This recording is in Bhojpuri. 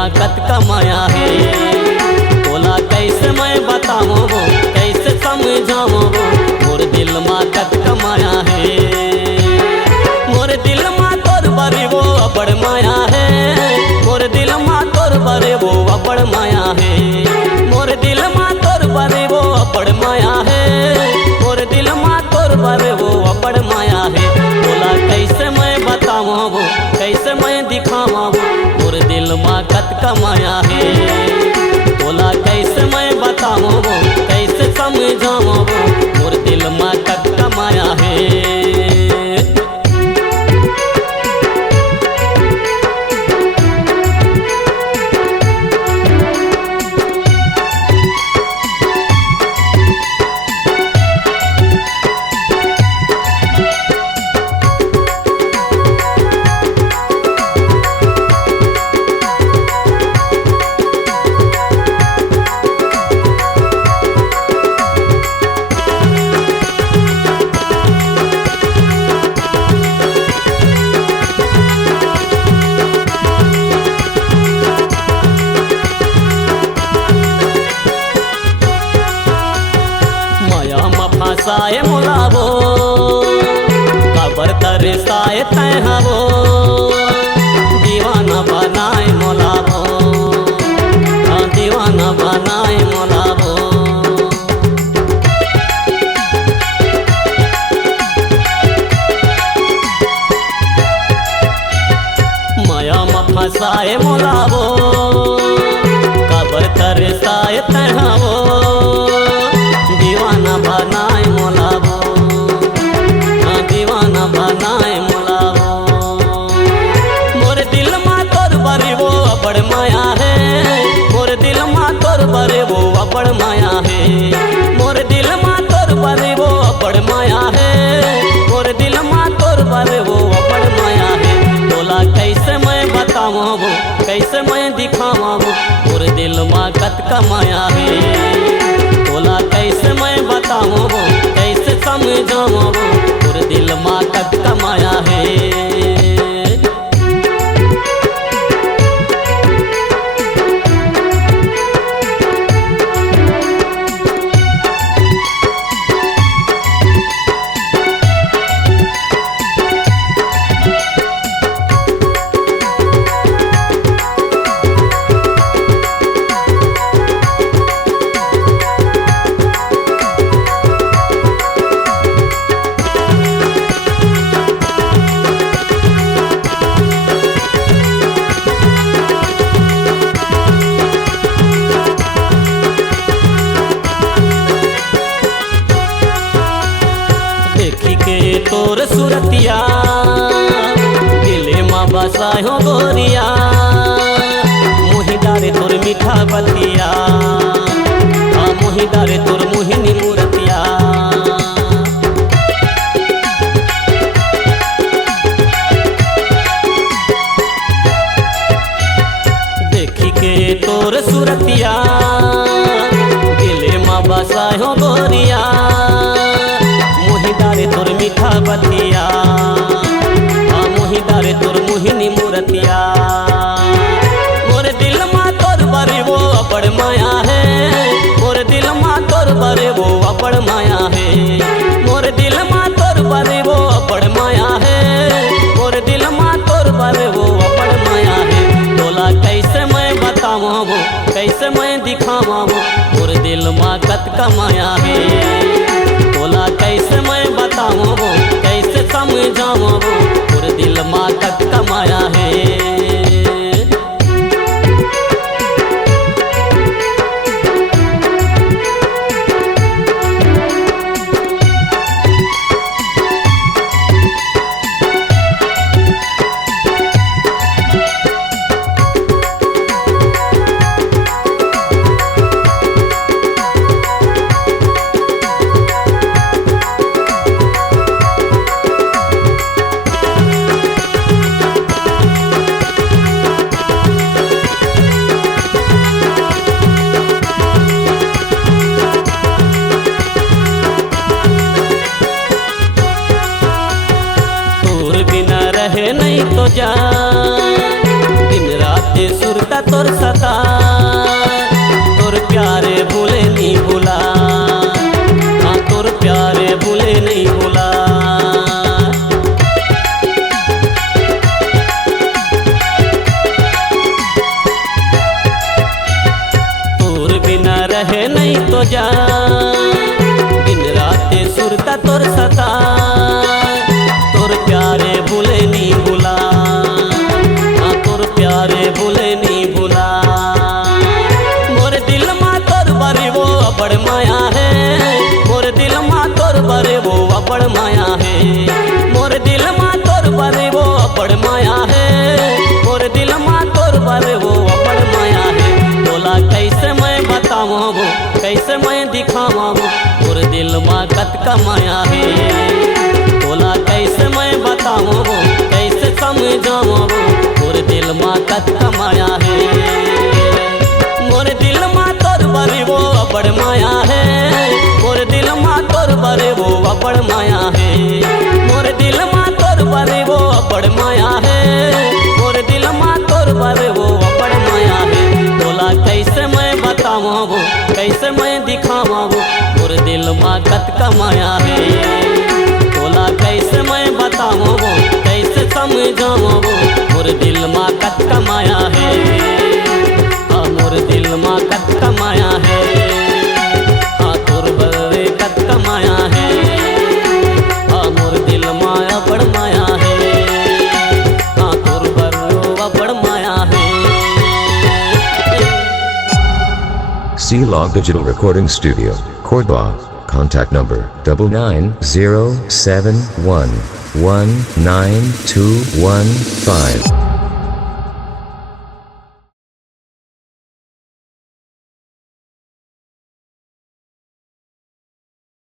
माँ कत कमाया है। बोला कैसे मैं बताऊँ वो, कैसे समझाऊँ वो, मोर दिल माँ कत कमाया है। मोर दिल माँ तोर बरे वो अबड़ माया है। मोर दिल माँ तोर बरे वो अबड़ माया है। मोर दिल माँ तोर बरे वो अबड़ माया है। मोर दिल माँ तोर बरे वो अबड़ माया है। बोला कैसे मैं बताऊँ वो, कैसे मैं दिखाऊँ वो, मोर दिल माँ कत कमाया है। बोला कैसे मैं बताऊँ वो, कैसे समझाऊँ वो, मोर दिल माँ कत कमाया है। फसाए मोलाबो कबर तरसाए तैहाबो, दीवाना बनाए मोलाबो, दीवाना बनाए मोलाबो। माया में फसाए मोलाबो कबर तरसाए तैहाबो, दीवाना बनाए मोलाबो, दीवाना बनाए मोलाबो। मोर दिल माँ तोर बरे वो अबड़ माया है। मोर दिल माँ तोर बरे वो अबड़ माया है। मोर दिल माँ तोर बरे वो अबड़ माया है। मोर दिल माँ तोर बरे वो अबड़ माया है। बोला कैसे मैं बताऊँ वो, कैसे मैं दिखाऊँ वो, मोर दिल माँ कत कमाया है। बोला कैसे मैं बताऊँ वो, कैसे समझाऊँ वो, मोर दिल माँ कत कमाया है। तोर सुरतिया दिले माँ बसाए हो गोरिया, मुही डारे तोर मीठा बतिया, मुही डारे तोर मुहिनी मूर्तिया। देखी के तोर सुरतिया दिले माँ बसाए हो गोरिया, डारे तोर मीठा बतिया, मुही डारे तोर मुहिनी मूर्तिया। मोर दिल माँ तोर बरे वो अबड़ माया है। मोर दिल माँ तोर बरे वो अबड़ माया है। मोर दिल माँ तोर बरे वो अबड़ माया है। मोर दिल माँ तोर बरे वो अबड़ माया है। बोला कैसे मैं बताऊँ वो, कैसे मैं दिखाऊँ वो, मोर दिल माँ कत कमाया है। बोला कैसे मैं बताऊँ वो, कैसे समझाऊँ वो, मोर दिल माँ कत कमाया है। तोर सता, तोर प्यारे भूले नहीं भूला, हाँ तोर प्यारे भूले नहीं भूला। तोर बिना रहे नहीं तो जा, दिन रात सुरता तोर सता, तोर प्यारे भूले नहीं भूला, हाँ तोर प्यारे भूले नहीं भूला। मोर दिल मा तोर बारे वो बड़ माया है, मोर दिल मा तोर बारे वो बड़ माया है, मोर दिल मा तोर बारे वो बड़ माया है, मोर दिल मा तोर बारे वो बड़ माया है। तोला कैसे मैं बताऊँ वो, कैसे मैं दिखाऊँ वो, मोर दिल मा कत का माया है। तोला कैसे मैं बताऊँ वो, कैसे समझाऊँ वो, मोर दिल मा कत का माया है। मोर दिल मा तोर बारे वो बड़ माया है, मोर दिल मा तोर बारे वो बड़ माया है, मोर दिल मा तोर बारे वो बड़ माया है, मोर दिल मा तोर बारे वो बड़ माया है। तोला कैसे मैं बताऊँ वो, कैसे मैं दिखाऊँ वो, मोर दिल मा कत का माया है। तोला कैसे मैं बताऊँ वो, कैसे समझाऊँ वो, मोर दिल मा कत का माया है, हाँ मोर दिल मा कत का माया है, हाँ तोर बड़े कत का माया है, हाँ मोर दिल माया बड़ माया है, हाँ तोर बड़ो बड़ माया है। C-Log Digital Recording Studio, Cordoba. Contact number 99071192115.